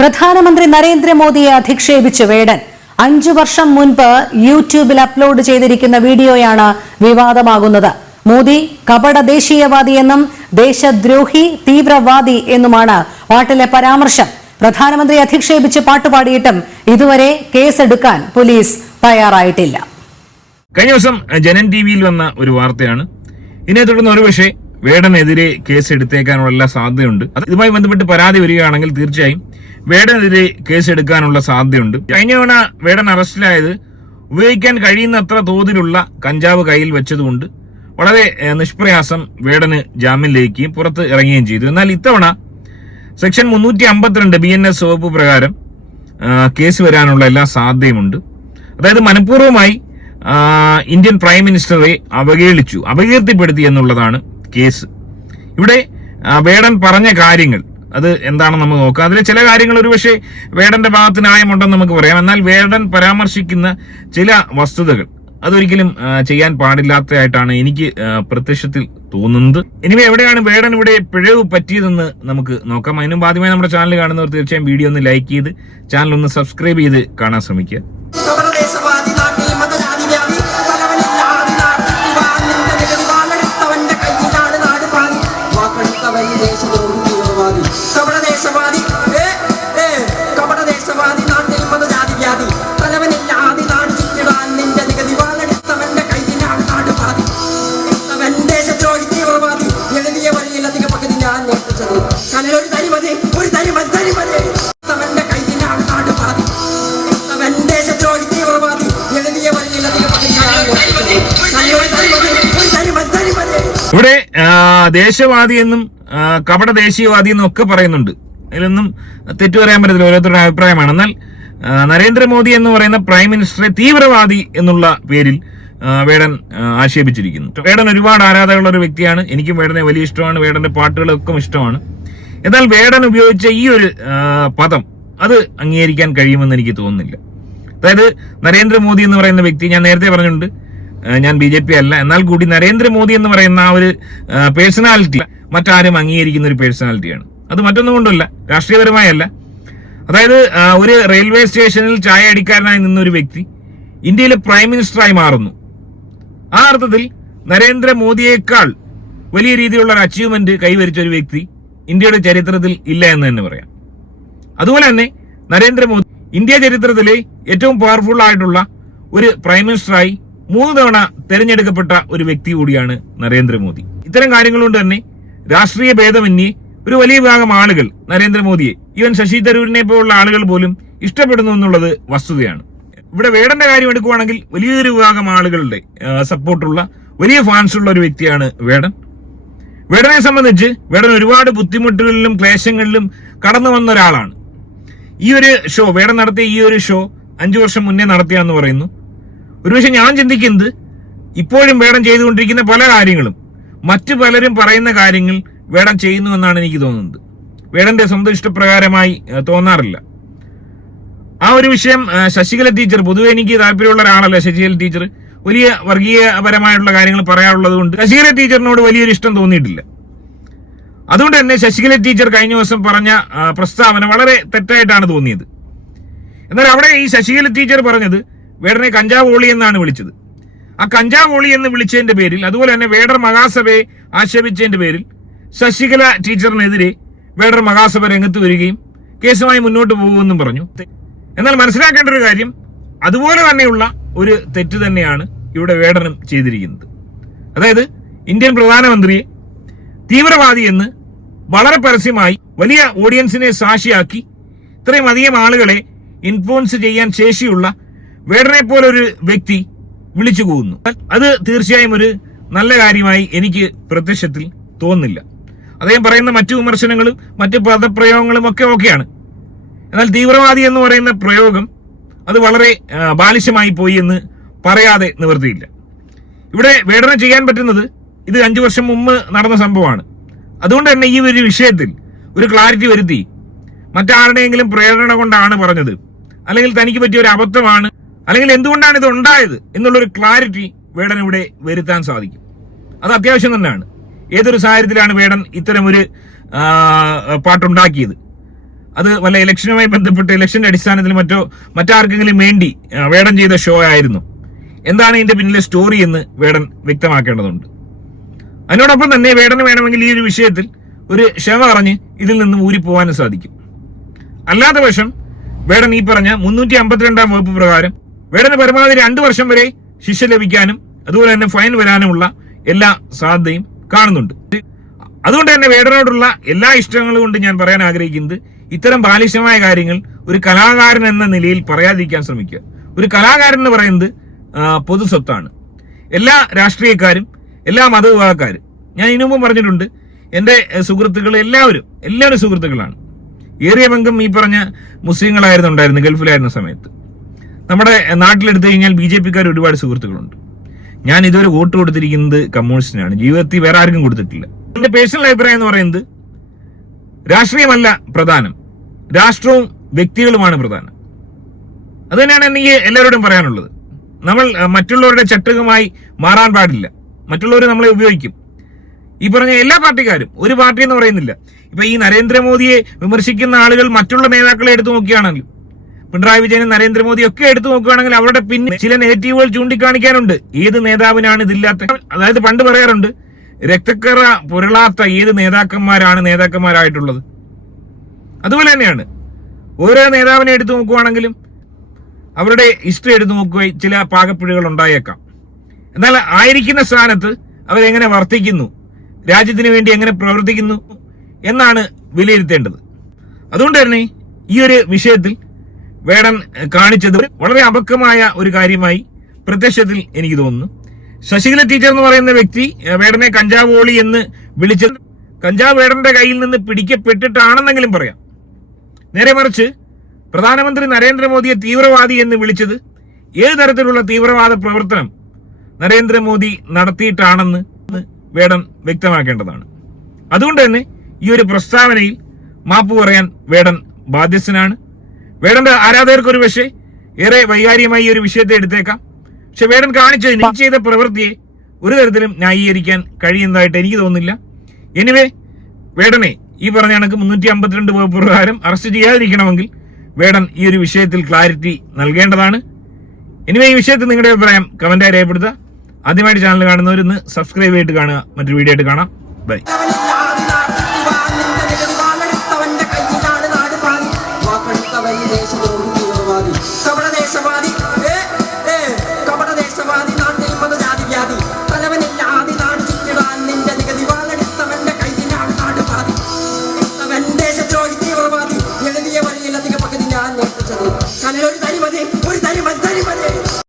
പ്രധാനമന്ത്രി നരേന്ദ്രമോദിയെ അധിക്ഷേപിച്ച് വേടൻ. അഞ്ചു വർഷം മുൻപ് യൂട്യൂബിൽ അപ്ലോഡ് ചെയ്തിരിക്കുന്ന വീഡിയോയാണ് വിവാദമാകുന്നത്. മോദി കപട ദേശീയവാദി എന്നും ദേശദ്രോഹി തീവ്രവാദി എന്നുമാണ് പാട്ടിലെ പരാമർശം. പ്രധാനമന്ത്രി അധിക്ഷേപിച്ച് പാട്ടുപാടിയിട്ടും ഇതുവരെ കേസെടുക്കാൻ പോലീസ് തയ്യാറായിട്ടില്ല. കഴിഞ്ഞ ദിവസം ജനൻ ടി വിയിൽ വന്ന ഒരു വാർത്തയാണ്. ഇതിനെ തുടർന്ന് ഒരുപക്ഷെ വേടനെതിരെ കേസ് എടുത്തേക്കാനുള്ള സാധ്യതയുണ്ട് ഇതുമായി ബന്ധപ്പെട്ട് പരാതി വരികയാണെങ്കിൽ തീർച്ചയായും വേടനെതിരെ കേസ് എടുക്കാനുള്ള സാധ്യതയുണ്ട്. കഴിഞ്ഞ തവണ വേടൻ അറസ്റ്റിലായത് ഉപയോഗിക്കാൻ കഴിയുന്നത്ര തോതിലുള്ള കഞ്ചാവ് കയ്യിൽ വെച്ചതുകൊണ്ട് വളരെ നിഷ്പ്രയാസം വേടന് ജാമ്യം ലഭിക്കുകയും പുറത്ത് ഇറങ്ങുകയും ചെയ്തു. എന്നാൽ ഇത്തവണ സെക്ഷൻ മുന്നൂറ്റി അമ്പത്തിരണ്ട് ബി എൻ എസ് വകുപ്പ് പ്രകാരം കേസ് വരാനുള്ള എല്ലാ സാധ്യതയുമുണ്ട്. അതായത് മനഃപൂർവമായി ഇന്ത്യൻ പ്രൈം മിനിസ്റ്ററെ അവഹേളിച്ചു അപകീർത്തിപ്പെടുത്തി എന്നുള്ളതാണ് കേസ്. ഇവിടെ വേടൻ പറഞ്ഞ കാര്യങ്ങൾ അത് എന്താണെന്ന് നമുക്ക് നോക്കാം. അതിലെ ചില കാര്യങ്ങൾ ഒരുപക്ഷെ വേടന്റെ ഭാഗത്ത് ന്യായമുണ്ടെന്ന് നമുക്ക് പറയാം. എന്നാൽ വേടൻ പരാമർശിക്കുന്ന ചില വസ്തുതകൾ അതൊരിക്കലും ചെയ്യാൻ പാടില്ലാത്തതായിട്ടാണ് എനിക്ക് പ്രത്യക്ഷത്തിൽ തോന്നുന്നത്. ഇനിമേ എവിടെയാണ് വേടൻ ഇവിടെ പിഴവ് പറ്റിയതെന്ന് നമുക്ക് നോക്കാം. അതിനും ആദ്യമായി നമ്മുടെ ചാനൽ കാണുന്നവർ തീർച്ചയായും വീഡിയോ ഒന്ന് ലൈക്ക് ചെയ്ത് ചാനൽ ഒന്ന് സബ്സ്ക്രൈബ് ചെയ്ത് കാണാൻ ശ്രമിക്കുക. ഇവിടെ ദേശവാദി എന്നും കപട ദേശീയവാദി എന്നും ഒക്കെ പറയുന്നുണ്ട്. അതിലൊന്നും തെറ്റു പറയാൻ പറ്റത്തില്ല ഓരോരുത്തരുടെ അഭിപ്രായമാണ്. എന്നാൽ നരേന്ദ്രമോദി എന്ന് പറയുന്ന പ്രൈം മിനിസ്റ്ററെ തീവ്രവാദി എന്നുള്ള പേരിൽ വേടൻ ആക്ഷേപിച്ചിരിക്കുന്നു. വേടൻ ഒരുപാട് ആരാധകരുള്ള ഒരു വ്യക്തിയാണ്. എനിക്കും വേടനെ വലിയ ഇഷ്ടമാണ്. വേടന്റെ പാട്ടുകളൊക്കെ ഇഷ്ടമാണ്. എന്നാൽ വേടൻ ഉപയോഗിച്ച ഈ ഒരു പദം അത് അംഗീകരിക്കാൻ കഴിയുമെന്ന് എനിക്ക് തോന്നുന്നില്ല. അതായത് നരേന്ദ്രമോദി എന്ന് പറയുന്ന വ്യക്തി ഞാൻ നേരത്തെ പറഞ്ഞിട്ടുണ്ട് ഞാൻ ബി ജെ പി അല്ല. എന്നാൽ കൂടി നരേന്ദ്രമോദി എന്ന് പറയുന്ന ആ ഒരു പേഴ്സണാലിറ്റി മറ്റാരും അംഗീകരിക്കുന്ന ഒരു പേഴ്സണാലിറ്റിയാണ്. അത് മറ്റൊന്നും കൊണ്ടല്ല രാഷ്ട്രീയപരമായല്ല. അതായത് ഒരു റെയിൽവേ സ്റ്റേഷനിൽ ചായ അടിക്കാരനായി നിന്ന ഒരു വ്യക്തി ഇന്ത്യയിലെ പ്രൈം മിനിസ്റ്ററായി മാറുന്നു. ആ അർത്ഥത്തിൽ നരേന്ദ്രമോദിയേക്കാൾ വലിയ രീതിയിലുള്ള ഒരു അച്ചീവ്മെന്റ് കൈവരിച്ച ഒരു വ്യക്തി ഇന്ത്യയുടെ ചരിത്രത്തിൽ ഇല്ല എന്ന് തന്നെ പറയാം. അതുപോലെ തന്നെ നരേന്ദ്രമോദി ഇന്ത്യ ചരിത്രത്തിലെ ഏറ്റവും പവർഫുൾ ആയിട്ടുള്ള ഒരു പ്രൈം മിനിസ്റ്ററായി മൂന്ന് തവണ തെരഞ്ഞെടുക്കപ്പെട്ട ഒരു വ്യക്തി കൂടിയാണ് നരേന്ദ്രമോദി. ഇത്തരം കാര്യങ്ങൾ കൊണ്ട് തന്നെ രാഷ്ട്രീയ ഭേദമന്യേ ഒരു വലിയ വിഭാഗം ആളുകൾ നരേന്ദ്രമോദിയെ ഈവൻ ശശി തരൂരിനെ പോലുള്ള ആളുകൾ പോലും ഇഷ്ടപ്പെടുന്നു എന്നുള്ളത് വസ്തുതയാണ്. ഇവിടെ വേടന്റെ കാര്യം എടുക്കുവാണെങ്കിൽ വലിയൊരു വിഭാഗം ആളുകളുടെ സപ്പോർട്ടുള്ള വലിയ ഫാൻസ് ഉള്ള ഒരു വ്യക്തിയാണ് വേടൻ. വേടനെ സംബന്ധിച്ച് വേടൻ ഒരുപാട് ബുദ്ധിമുട്ടുകളിലും ക്ലേശങ്ങളിലും കടന്നു വന്ന ഒരാളാണ്. ഈ ഒരു ഷോ വേടൻ നടത്തിയ ഈ ഒരു ഷോ അഞ്ചു വർഷം മുന്നേ നടത്തിയാന്ന് പറയുന്നു. ഒരുപക്ഷെ ഞാൻ ചിന്തിക്കുന്നത് ഇപ്പോഴും വേടം ചെയ്തുകൊണ്ടിരിക്കുന്ന പല കാര്യങ്ങളും മറ്റു പലരും പറയുന്ന കാര്യങ്ങൾ വേടം ചെയ്യുന്നു എന്നാണ് എനിക്ക് തോന്നുന്നത്. വേടന്റെ സ്വന്തം ഇഷ്ടപ്രകാരമായി തോന്നാറില്ല. ആ ഒരു വിഷയം ശശികല ടീച്ചർ പൊതുവെ എനിക്ക് താല്പര്യമുള്ള ഒരാളല്ല ശശികല ടീച്ചർ. വലിയ വർഗീയപരമായിട്ടുള്ള കാര്യങ്ങൾ പറയാറുള്ളത് കൊണ്ട് ശശികല ടീച്ചറിനോട് വലിയൊരു ഇഷ്ടം തോന്നിയിട്ടില്ല. അതുകൊണ്ട് തന്നെ ശശികല ടീച്ചർ കഴിഞ്ഞ ദിവസം പറഞ്ഞ പ്രസ്താവന വളരെ തെറ്റായിട്ടാണ് തോന്നിയത്. എന്നാൽ അവിടെ ഈ ശശികല ടീച്ചർ പറഞ്ഞത് വേടനെ കഞ്ചാവ് ഓളി എന്നാണ് വിളിച്ചത്. ആ കഞ്ചാവ് ഓളി എന്ന് വിളിച്ചതിന്റെ പേരിൽ അതുപോലെ തന്നെ വേടർ മഹാസഭയെ ആക്ഷേപിച്ചതിന്റെ പേരിൽ ശശികല ടീച്ചറിനെതിരെ വേടർ മഹാസഭ രംഗത്ത് വരികയും കേസുമായി മുന്നോട്ട് പോകുമെന്നും പറഞ്ഞു. എന്നാൽ മനസ്സിലാക്കേണ്ട ഒരു കാര്യം അതുപോലെ തന്നെയുള്ള ഒരു തെറ്റ് തന്നെയാണ് ഇവിടെ വേടനും ചെയ്തിരിക്കുന്നത്. അതായത് ഇന്ത്യൻ പ്രധാനമന്ത്രിയെ തീവ്രവാദി എന്ന് വളരെ പരസ്യമായി വലിയ ഓഡിയൻസിനെ സാക്ഷിയാക്കി ഇത്രയും അധികം ആളുകളെ ഇൻഫ്ലുവൻസ് ചെയ്യാൻ ശേഷിയുള്ള വേടനെ പോലൊരു വ്യക്തി വിളിച്ചു പോകുന്നു അത് തീർച്ചയായും ഒരു നല്ല കാര്യമായി എനിക്ക് പ്രത്യക്ഷത്തിൽ തോന്നുന്നില്ല. അദ്ദേഹം പറയുന്ന മറ്റു വിമർശനങ്ങളും മറ്റു പദപ്രയോഗങ്ങളും ഒക്കെ ഓക്കെയാണ്. എന്നാൽ തീവ്രവാദി എന്ന് പറയുന്ന പ്രയോഗം അത് വളരെ ബാലിശമായി പോയി എന്ന് പറയാതെ നിവൃത്തിയില്ല ഇവിടെ വേടന ചെയ്യാൻ പറ്റുന്നത് ഇത് അഞ്ചു വർഷം മുമ്പ് നടന്ന സംഭവമാണ്. അതുകൊണ്ട് തന്നെ ഈ ഒരു വിഷയത്തിൽ ഒരു ക്ലാരിറ്റി വരുത്തി മറ്റാരുടെയെങ്കിലും പ്രേരണ കൊണ്ടാണ് പറഞ്ഞത്. അല്ലെങ്കിൽ തനിക്ക് പറ്റിയ ഒരു അബദ്ധമാണ് അല്ലെങ്കിൽ എന്തുകൊണ്ടാണ് ഇത് ഉണ്ടായത് എന്നുള്ളൊരു ക്ലാരിറ്റി വേടൻ ഇവിടെ വരുത്താൻ സാധിക്കും. അത് അത്യാവശ്യം തന്നെയാണ്. ഏതൊരു സാഹചര്യത്തിലാണ് വേടൻ ഇത്തരം ഒരു പാട്ടുണ്ടാക്കിയത്? അത് വല്ല ഇലക്ഷനുമായി ബന്ധപ്പെട്ട് ഇലക്ഷന്റെ അടിസ്ഥാനത്തിൽ മറ്റോ മറ്റാർക്കെങ്കിലും വേണ്ടി വേടൻ ചെയ്ത ഷോ ആയിരുന്നു. എന്താണ് ഇതിന്റെ പിന്നിലെ സ്റ്റോറി എന്ന് വേടൻ വ്യക്തമാക്കേണ്ടതുണ്ട്. അതിനോടൊപ്പം തന്നെ വേടന് വേണമെങ്കിൽ ഈ ഒരു വിഷയത്തിൽ ഒരു ക്ഷമ പറഞ്ഞ് ഇതിൽ നിന്ന് ഊരിപ്പോവാനും സാധിക്കും. അല്ലാത്ത പക്ഷം വേടൻ ഈ പറഞ്ഞ മുന്നൂറ്റി അമ്പത്തിരണ്ടാം വകുപ്പ് പ്രകാരം വേടന് പരമാവധി രണ്ടു വർഷം വരെ ശിക്ഷ ലഭിക്കാനും അതുപോലെ തന്നെ ഫൈൻ വരാനുമുള്ള എല്ലാ സാധ്യതയും കാണുന്നുണ്ട്. അതുകൊണ്ട് തന്നെ വേടനോടുള്ള എല്ലാ ഇഷ്ടങ്ങളും കൊണ്ട് ഞാൻ പറയാൻ ആഗ്രഹിക്കുന്നത് ഇത്തരം ബാലിശമായ കാര്യങ്ങൾ ഒരു കലാകാരൻ എന്ന നിലയിൽ പറയാതിരിക്കാൻ ശ്രമിക്കുക. ഒരു കലാകാരൻ എന്ന് പറയുന്നത് പൊതു പൊതുസ്വത്താണ് എല്ലാ രാഷ്ട്രീയക്കാരും എല്ലാ മതവിഭാഗക്കാരും ഞാൻ ഇതിനു മുമ്പ് പറഞ്ഞിട്ടുണ്ട് എന്റെ സുഹൃത്തുക്കൾ എല്ലാവരും എല്ലാവരും സുഹൃത്തുക്കളാണ്. ഏറിയ പങ്കും ഈ പറഞ്ഞ മുസ്ലിങ്ങളായിരുന്നു ഉണ്ടായിരുന്നു ഗൾഫിലായിരുന്ന സമയത്ത്. നമ്മുടെ നാട്ടിലെടുത്തു കഴിഞ്ഞാൽ ബി ജെ പിക്കാർ ഒരുപാട് സുഹൃത്തുക്കളുണ്ട്. ഞാൻ ഇതുവരെ വോട്ട് കൊടുത്തിരിക്കുന്നത് കമ്മ്യൂണിസ്റ്റിനാണ്. ജീവിതത്തിൽ വേറെ ആർക്കും കൊടുത്തിട്ടില്ല. എന്റെ പേഴ്സണൽ അഭിപ്രായം എന്ന് പറയുന്നത് രാഷ്ട്രീയമല്ല പ്രധാനം. രാഷ്ട്രവും വ്യക്തികളുമാണ് പ്രധാനം. അത് തന്നെയാണ് എനിക്ക് എല്ലാവരോടും പറയാനുള്ളത്. നമ്മൾ മറ്റുള്ളവരുടെ ചട്ടുകമായി മാറാൻ പാടില്ല. മറ്റുള്ളവർ നമ്മളെ ഉപയോഗിക്കും. ഈ പറഞ്ഞ എല്ലാ പാർട്ടിക്കാരും ഒരു പാർട്ടി എന്ന് പറയുന്നില്ല. ഇപ്പൊ ഈ നരേന്ദ്രമോദിയെ വിമർശിക്കുന്ന ആളുകൾ മറ്റുള്ള നേതാക്കളെ എടുത്തു നോക്കുകയാണെങ്കിൽ പിണറായി വിജയനും നരേന്ദ്രമോദി ഒക്കെ എടുത്തു നോക്കുകയാണെങ്കിൽ അവരുടെ പിന്നെ ചില നെഗറ്റീവുകൾ ചൂണ്ടിക്കാണിക്കാനുണ്ട്. ഏത് നേതാവിനാണ് ഇതില്ലാത്ത അതായത് പണ്ട് പറയാറുണ്ട് രക്തക്കറ പുരളാത്ത ഏത് നേതാക്കന്മാരാണ് നേതാക്കന്മാരായിട്ടുള്ളത്? അതുപോലെ തന്നെയാണ്. ഓരോ നേതാവിനെ എടുത്തു നോക്കുവാണെങ്കിലും അവരുടെ ഹിസ്റ്ററി എടുത്തു നോക്കുകയും ചില പാകപ്പിഴകൾ ഉണ്ടായേക്കാം. എന്നാൽ ആയിരിക്കുന്ന സ്ഥാനത്ത് അവരെങ്ങനെ വർത്തിക്കുന്നു? രാജ്യത്തിന് വേണ്ടി എങ്ങനെ പ്രവർത്തിക്കുന്നു? എന്നാണ് വിലയിരുത്തേണ്ടത്. അതുകൊണ്ട് തന്നെ ഈ ഒരു വിഷയത്തിൽ വേടൻ കാണിച്ചത് വളരെ അപക്വമായ ഒരു കാര്യമായി പ്രത്യക്ഷത്തിൽ എനിക്ക് തോന്നുന്നു. ശശികല ടീച്ചർ എന്ന് പറയുന്ന വ്യക്തി വേടനെ കഞ്ചാവ് ഓളി എന്ന് വിളിച്ചത് കഞ്ചാവ് വേടന്റെ കയ്യിൽ നിന്ന് പിടിക്കപ്പെട്ടിട്ടാണെന്നെങ്കിലും പറയാം. നേരെ മറിച്ച് പ്രധാനമന്ത്രി നരേന്ദ്രമോദിയെ തീവ്രവാദി എന്ന് വിളിച്ചത് ഏത് തരത്തിലുള്ള തീവ്രവാദ പ്രവർത്തനം നരേന്ദ്രമോദി നടത്തിയിട്ടാണെന്ന് വേടൻ വ്യക്തമാക്കേണ്ടതാണ്. അതുകൊണ്ട് തന്നെ ഈ ഒരു പ്രസ്താവനയിൽ മാപ്പ് പറയാൻ വേടൻ ബാധ്യസ്ഥനാണ്. വേടന്റെ ആരാധകർക്ക് ഒരു പക്ഷേ ഏറെ വൈകാരികമായി ഈ ഒരു വിഷയത്തെ എടുത്തേക്കാം. പക്ഷെ വേടൻ കാണിച്ചത് നീ ചെയ്ത പ്രവൃത്തിയെ ഒരു തരത്തിലും ന്യായീകരിക്കാൻ കഴിയുന്നതായിട്ട് എനിക്ക് തോന്നുന്നില്ല. എനിവേ വേടനെ ഈ പറഞ്ഞ കണക്ക് മുന്നൂറ്റി അമ്പത്തിരണ്ട് പ്രകാരം അറസ്റ്റ് ചെയ്യാതിരിക്കണമെങ്കിൽ വേടൻ ഈ ഒരു വിഷയത്തിൽ ക്ലാരിറ്റി നൽകേണ്ടതാണ്. എനിവേ ഈ വിഷയത്തിൽ നിങ്ങളുടെ അഭിപ്രായം കമന്റായി രേഖപ്പെടുത്തുക. ആദ്യമായിട്ട് ചാനൽ കാണുന്നവർ കാണുന്നവരൊന്ന് സബ്സ്ക്രൈബ് ചെയ്തിട്ട് കാണുക. മറ്റൊരു വീഡിയോ ആയിട്ട് കാണാം. ബൈ.